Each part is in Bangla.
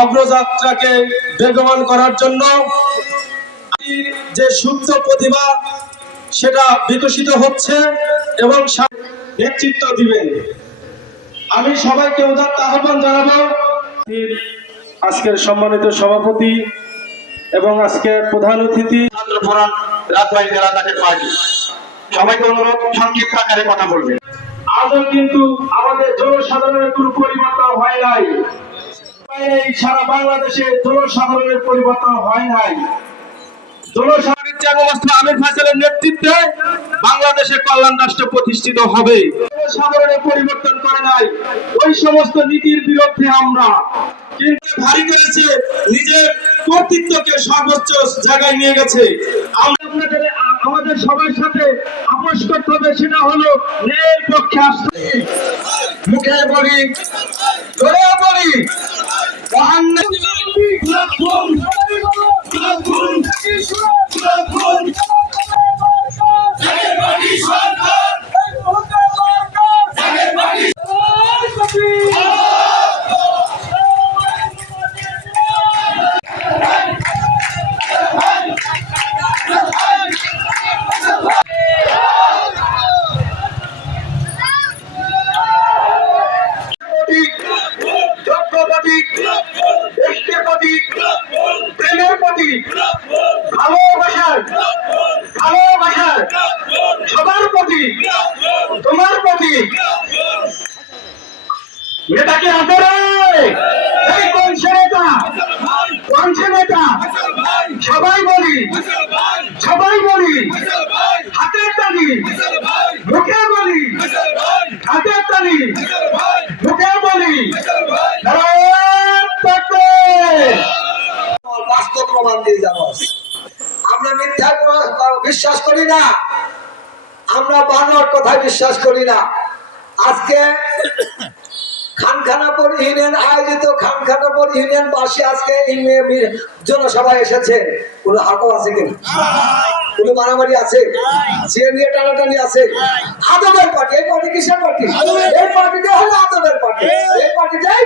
অগ্রযাত্রাকে বেগবান করার জন্য যে সুপ্ত প্রতিভা সেটা বিকশিত হচ্ছে এবং নেতৃত্ব দিবেন। আমি সবাইকে উদাত্ত আহ্বান জানাব। আজকের সম্মানিত সভাপতি এবং আজকের প্রধান অতিথি ছাত্র ফোরাম জেলা তাদের পার্টি। সবাইকে অনুরোধ সংক্ষিপ্ত আকারে কথা বলবেন। আজও কিন্তু আমাদের জনসাধারণের কোনো পরিবর্তন হয় নাই। প্রতিষ্ঠিত হবে। জনসাধারণের পরিবর্তন করে নাই। ওই সমস্ত নীতির বিরুদ্ধে আমরা কিন্তু ভারী করেছে, নিজের কর্তৃত্বকে সর্বোচ্চ জায়গায় নিয়ে গেছে। আমাদের সবার সাথে আপোষ করতে হবে, সেটা হলো মুখে বলি ভালোবাসার ভালোবাসার সবার প্রতীক তোমার প্রতীক নেতাকে হাতে রে কোন সে নেতা কোন নেতা, সবাই বলি সবাই বলি হাতের তালি, মুখে বলি হাতের তালি, মুখে বলি, বাস্তব প্রমাণ দিয়ে যাব। আমরা মিথ্যা বিশ্বাস করি না। আমরা বানর কথায় বিশ্বাস করি না। আজকে খানখানাপুর ইউনিয়ন আয়োজিত খানখানাপুর ইউনিয়ন বাসী আজকে জনসভায় এসেছে। কোনো হাকো আছে কিনা কোনো মারামারি আছে? নিয়ে টানাটানি আছে? আদবের পার্টি। এই পার্টি কিসের পার্টি? এই পার্টিটা হলো আদবের পার্টি। এই পার্টিটাই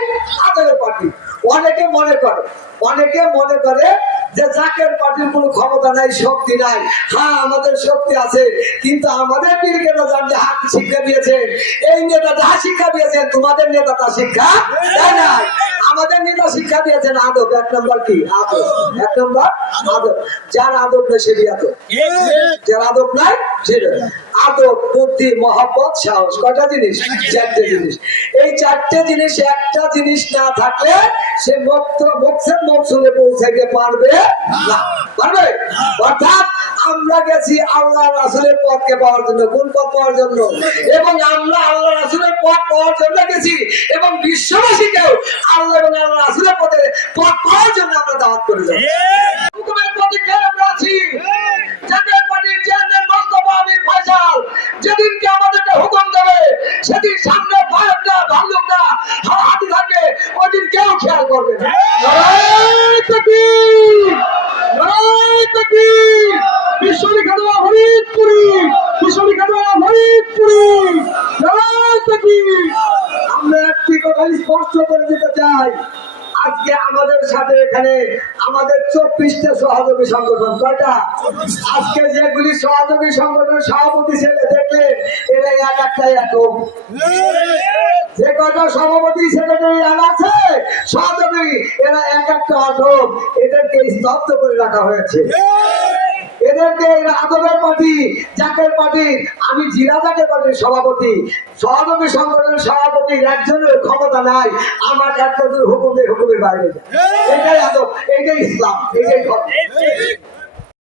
আদবের পার্টি। অনেকে মনে করে অনেকে মনে করে যে জাকের পার্টির কোনো ক্ষমতা নাই শক্তি নাই। হ্যাঁ আমাদের শক্তি আছে কিন্তু আমাদের ক্রিকেটার যার যাহা শিক্ষা দিয়েছেন এই নেতা যাহা শিক্ষা দিয়েছেন তোমাদের নেতা তা শিক্ষা দেয় নাই। আমাদের নেতা শিক্ষা দিয়েছেন আদব। এক নম্বর কি? আদব। এক নম্বর আদব। যার আদব নেই সে আদব যার আদব নাই সে আদব বুদ্ধি মহব্বত সাহস কয়টা জিনিস? চারটে জিনিস। এই চারটে জিনিস একটা জিনিস না থাকলে সে মুক্ত মুখের মকসুদে পৌঁছাইতে পারবে না। পারবে? অর্থাৎ আমরা গেছি আল্লাহ রাসুলের পথকে পাওয়ার জন্য। কোন পথ পাওয়ার জন্য? এবং আমরা আল্লাহ রাসুলের পথ পাওয়ার জন্য গেছি। এবং বিশ্ববাসীকেও আল্লাহ এবং আল্লাহ রাসুলের পথে পথ পাওয়ার জন্য আমরা দাওয়াত করে। যাব হুকুমের প্রতীক্ষায় আমরা আছি জাতীয় পার্টির চেয়ারম্যান মোস্তফা আমির ফয়সাল যেদিনকে আমাদেরকে হুকুম দেবে সেদিন সামনে ভয়ক না ভাল্লুক না হাতি থাকে ওদিন কেউ খেয়াল করবে না! বিশ্ববিখ্যাত ফরিদপুরি বিশ্ববিখ্যাত ফরিদপুরি নারায়ণ তাকবীর! আমরা একটি কথা স্পষ্ট করে দিতে চাই। আজকে আমাদের সাথে এখানে আমাদের চব্বিশটা সহযোগী সংগঠন, কয়টা? আজকে যেগুলি সহযোগী সংগঠন সভাপতি ছেলে দেখলে এরা এক একটা একক যে কয়টা সভাপতি সেক্রেটারি আছে? সহযোগী, এরা এক একটা অটক এদেরকে স্তব্ধ করে রাখা হয়েছে। এদেরকে আদবের পার্টি জাকের পার্টি আমি জিরা জাকের পার্টির সভাপতি। সহযোগী সংগঠনের সভাপতি একজনের ক্ষমতা নাই আমার একটা হুকুমের হুকুমের বাইরে এটাই আদব এটাই ইসলাম এটাই